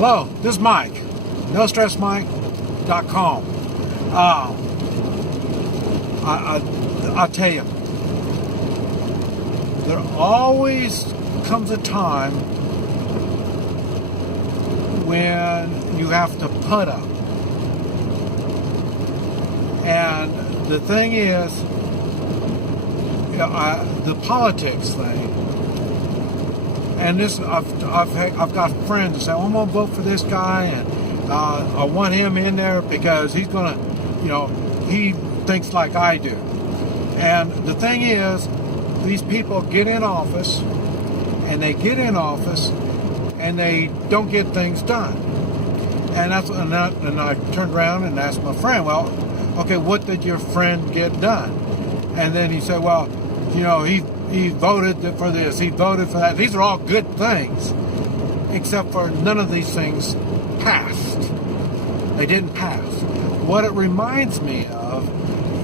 Hello, this is Mike, NoStressMike.com. I'll tell you, there always comes a time when you have to put up. And the thing is, the politics thing, and this, I've got friends that say, oh, I'm going to vote for this guy, and I want him in there because he's going to, he thinks like I do. And the thing is, these people get in office, and they don't get things done. And I turned around and asked my friend, well, okay, what did your friend get done? And then he said, well, he voted for this, he voted for that. These are all good things, except for none of these things passed. They didn't pass. What it reminds me of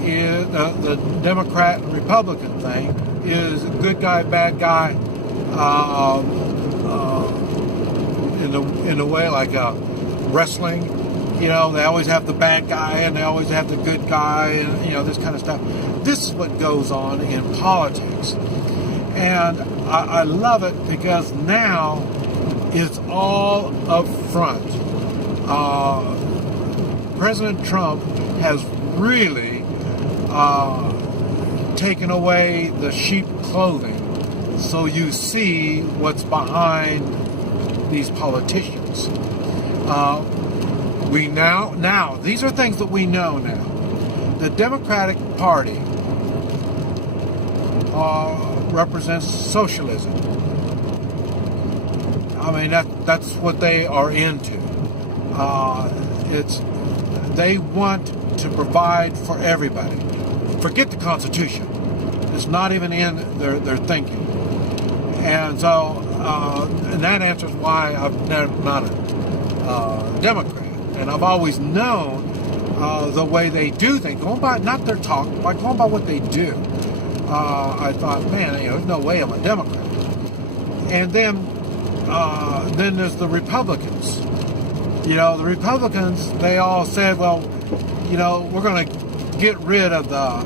is the Democrat and Republican thing is good guy, bad guy, in a way like wrestling. They always have the bad guy and they always have the good guy, and this kind of stuff. This is what goes on in politics, and I love it because now it's all up front. President Trump has really taken away the sheep clothing, so you see what's behind these politicians. Now, these are things that we know now. The Democratic Party represents socialism. I mean, that's what they are into. They want to provide for everybody. Forget the Constitution. It's not even in their thinking. And so, and that answers why I'm not a Democrat. And I've always known the way they do things, going by not their talk, but going by what they do. I thought, man, there's no way I'm a Democrat. And then there's the Republicans. The Republicans, they all said, well, we're going to get rid of the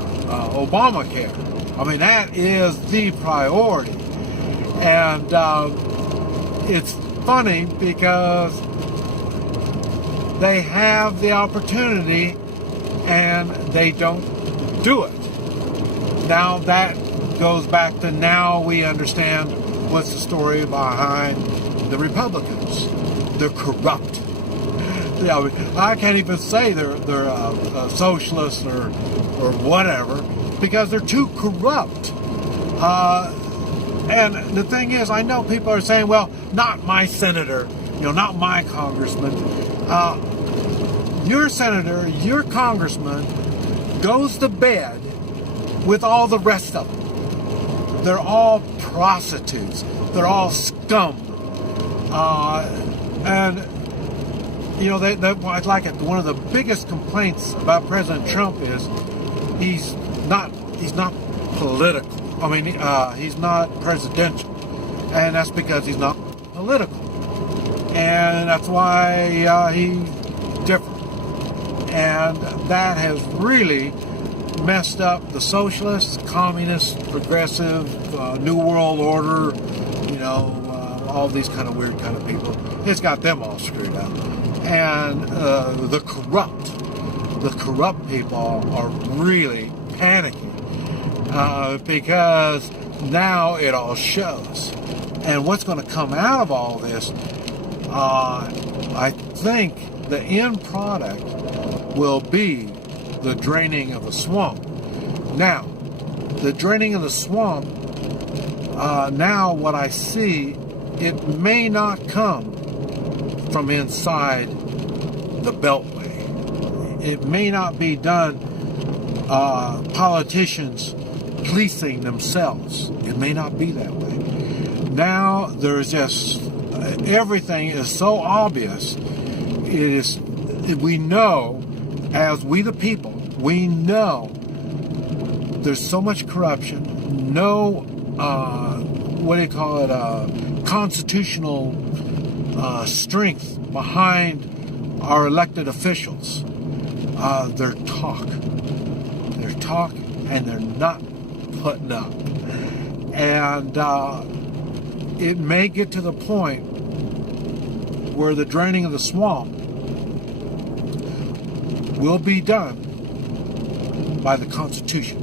Obamacare. I mean, that is the priority. And it's funny because they have the opportunity and they don't do it. Now that goes back to now we understand what's the story behind the Republicans. They're corrupt. I can't even say they're socialists or whatever because they're too corrupt. And the thing is, I know people are saying, well, not my senator, not my congressman. Your senator, your congressman goes to bed with all the rest of them. They're all prostitutes. They're all scum. And I'd like it. One of the biggest complaints about President Trump is he's not political. I mean, he's not presidential, and that's because he's not political, and that's why he's different. And that has really messed up the socialists, communists, progressive, New World Order, all these kind of weird kind of people. It's got them all screwed up. And the corrupt people are really panicking because now it all shows. And what's going to come out of all this, I think the end product will be the draining of the swamp. Now, the draining of the swamp, now what I see, it may not come from inside the Beltway. It may not be done politicians policing themselves. It may not be that way. Now there's just everything is so obvious. We know, as we the people, we know there's so much corruption, no constitutional strength behind our elected officials. Their talk, and they're not putting up. And it may get to the point where the draining of the swamp will be done by the Constitution.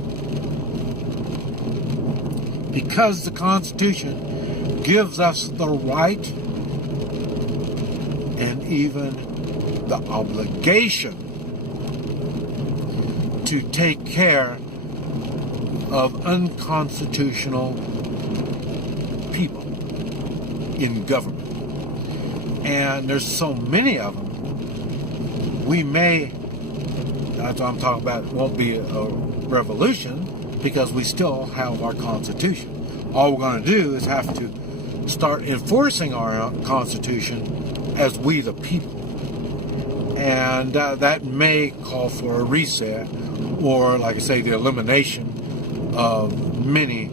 Because the Constitution gives us the right and even the obligation to take care of unconstitutional people in government. And there's so many of them, we may, that's what I'm talking about, it won't be a revolution because we still have our Constitution. All we're going to do is have to start enforcing our Constitution as we the people. And that may call for a reset, or like I say, the elimination of many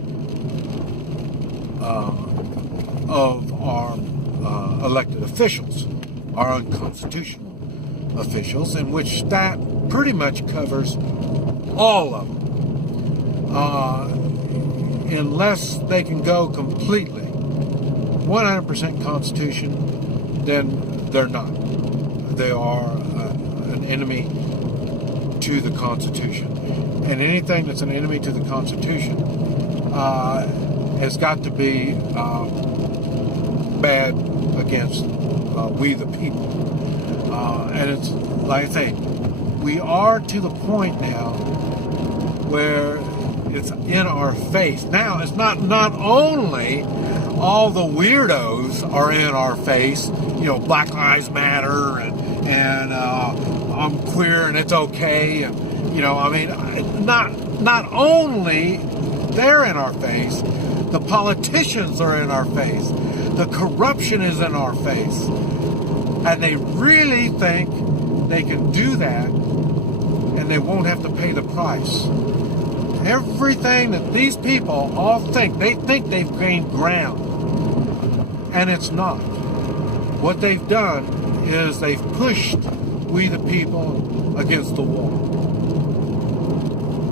of our elected officials, our unconstitutional officials, in which that pretty much covers all of them. Unless they can go completely 100% Constitution, then they're not. They are an enemy to the Constitution. And anything that's an enemy to the Constitution has got to be bad against we the people. And it's, like I say, we are to the point now where it's in our face. Now, it's not only all the weirdos are in our face, you know, Black Lives Matter and I'm queer and it's okay, and you know, I mean, not only they're in our face, the politicians are in our face, the corruption is in our face, and they really think they can do that and they won't have to pay the price. Everything that these people all think, they think they've gained ground, and it's not. What they've done is they've pushed we the people against the wall.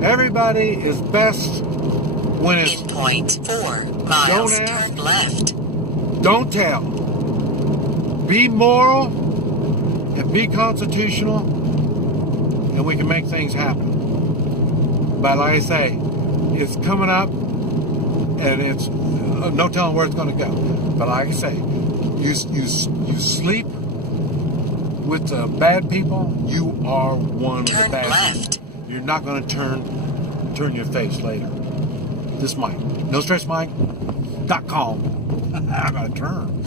Everybody is best when it's in 0.4 miles, turn left. Don't tell. Be moral and be constitutional, and we can make things happen. But like I say, it's coming up, and it's no telling where it's going to go. But like I say, you sleep with the bad people, you are one of the bad left. people. You're not going to turn your face later. This Mike, NoStressMike.com. I got to turn.